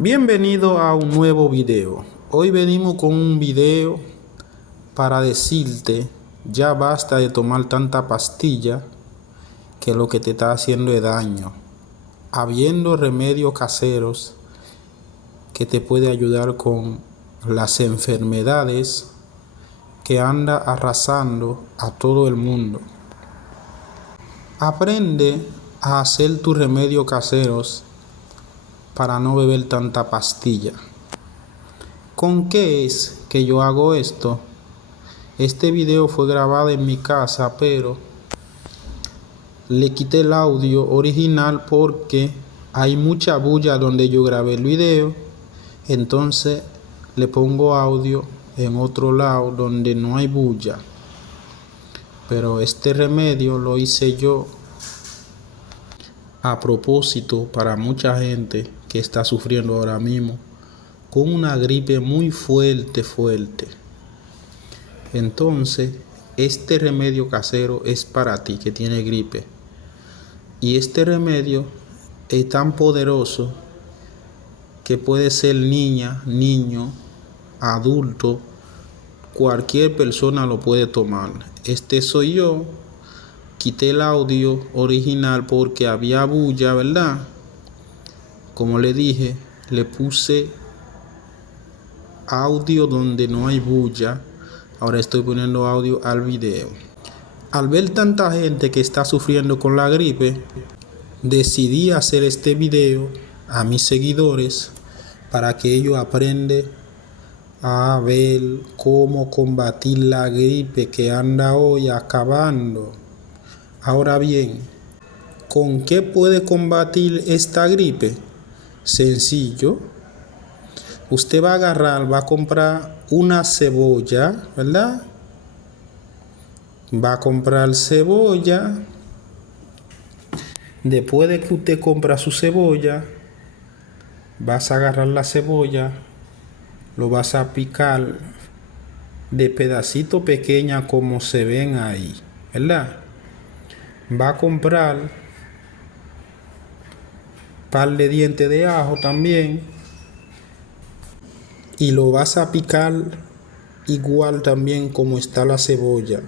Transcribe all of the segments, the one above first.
Bienvenido a un nuevo video. Hoy venimos con un video para decirte ya basta de tomar tanta pastilla que lo que te está haciendo es daño. Habiendo remedios caseros que te puede ayudar con las enfermedades que anda arrasando a todo el mundo. Aprende a hacer tus remedios caseros para no beber tanta pastilla. ¿Con qué es que yo hago esto? Este video fue grabado en mi casa, pero le quité el audio original porque hay mucha bulla donde yo grabé el video. Entonces le pongo audio en otro lado donde no hay bulla. Pero este remedio lo hice yo a propósito para mucha gente que está sufriendo ahora mismo con una gripe muy fuerte. Entonces, este remedio casero es para ti que tiene gripe. Y este remedio es tan poderoso que puede ser niña, niño, adulto, cualquier persona lo puede tomar. Este soy yo. Quité el audio original porque había bulla, ¿verdad? Como le dije, le puse audio donde no hay bulla. Ahora estoy poniendo audio al video. Al ver tanta gente que está sufriendo con la gripe, decidí hacer este video a mis seguidores para que ellos aprendan a ver cómo combatir la gripe que anda hoy acabando. Ahora bien, ¿con qué puede combatir esta gripe? Sencillo. Usted va a agarrar, va a comprar una cebolla, ¿verdad? Va a comprar cebolla. Después de que usted compra su cebolla, vas a agarrar la cebolla, lo vas a picar de pedacito pequeña como se ven ahí, ¿verdad? Va a comprar un par de dientes de ajo también y lo vas a picar igual también como está la cebolla.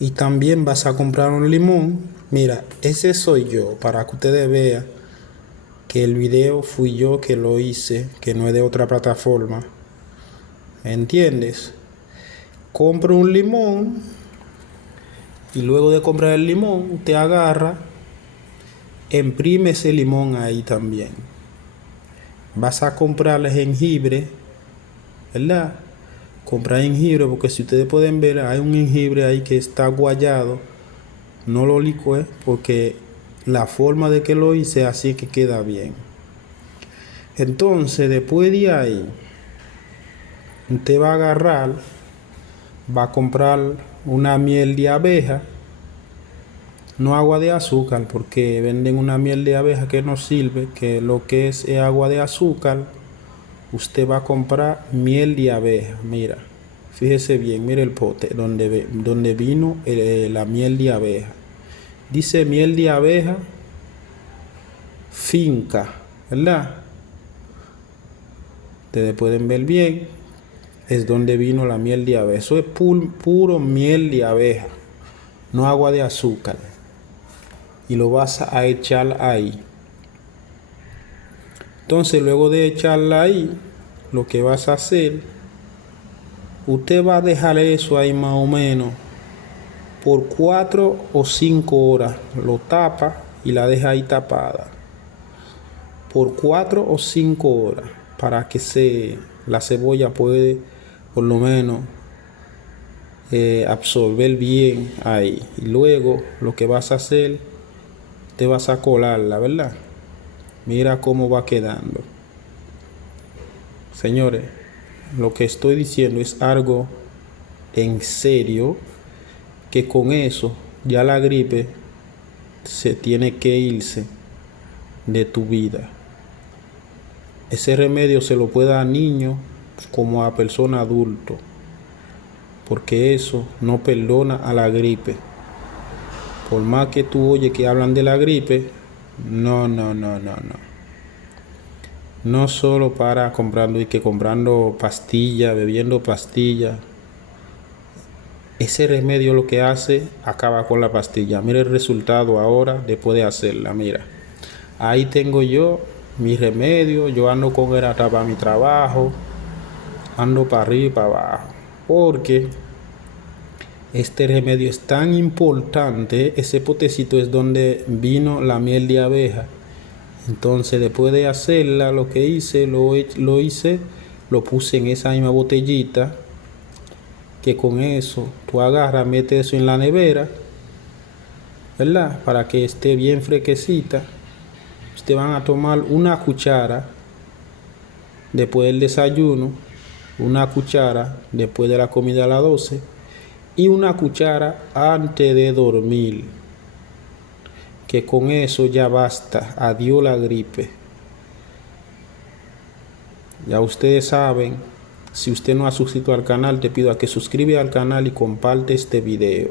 Y también vas a comprar un limón. Mira, ese soy yo, para que ustedes vean que el video fui yo que lo hice, que no es de otra plataforma. ¿Entiendes? Compra un limón y luego de comprar el limón, te agarra, imprime ese limón ahí también. Vas a comprarle jengibre, ¿verdad? Comprar jengibre, porque si ustedes pueden ver, hay un jengibre ahí que está guayado. No lo licué porque la forma de que lo hice así que queda bien. Entonces, después de ahí, usted va a agarrar, va a comprar una miel de abeja, no agua de azúcar, porque venden una miel de abeja que no sirve, que lo que es agua de azúcar. Usted va a comprar miel de abeja. Mira, fíjese bien, mire el pote donde vino la miel de abeja. Dice miel de abeja finca, ¿verdad? Ustedes pueden ver bien, es donde vino la miel de abeja. Eso es puro miel de abeja, no agua de azúcar. Y lo vas a echar ahí. Entonces, luego de echarla ahí, lo que vas a hacer, usted va a dejar eso ahí más o menos por 4 o 5 horas. Lo tapa y la deja ahí tapada por 4 o 5 horas para que la cebolla puede por lo menos absorber bien ahí. Y luego lo que vas a hacer, te vas a colarla, ¿verdad? Mira cómo va quedando. Señores, lo que estoy diciendo es algo en serio, que con eso ya la gripe se tiene que irse de tu vida. Ese remedio se lo puede dar a niños como a persona adulto, porque eso no perdona a la gripe. Por más que tú oyes que hablan de la gripe, no. No solo para comprando pastillas, bebiendo pastillas. Ese remedio lo que hace, acaba con la pastilla. Mira el resultado ahora después de hacerla. Mira, ahí tengo yo mi remedio. Yo ando con él hasta para mi trabajo. Ando para arriba y para abajo. Porque este remedio es tan importante. Ese potecito es donde vino la miel de abeja. Entonces después de hacerla, lo que hice, lo puse en esa misma botellita. Que con eso tú agarras, metes eso en la nevera, ¿verdad? Para que esté bien fresquecita. Ustedes van a tomar una cuchara después del desayuno, una cuchara después de la comida a las 12 y una cuchara antes de dormir. Que con eso ya basta. Adiós la gripe. Ya ustedes saben. Si usted no ha suscrito al canal, te pido a que suscriba al canal y comparte este video.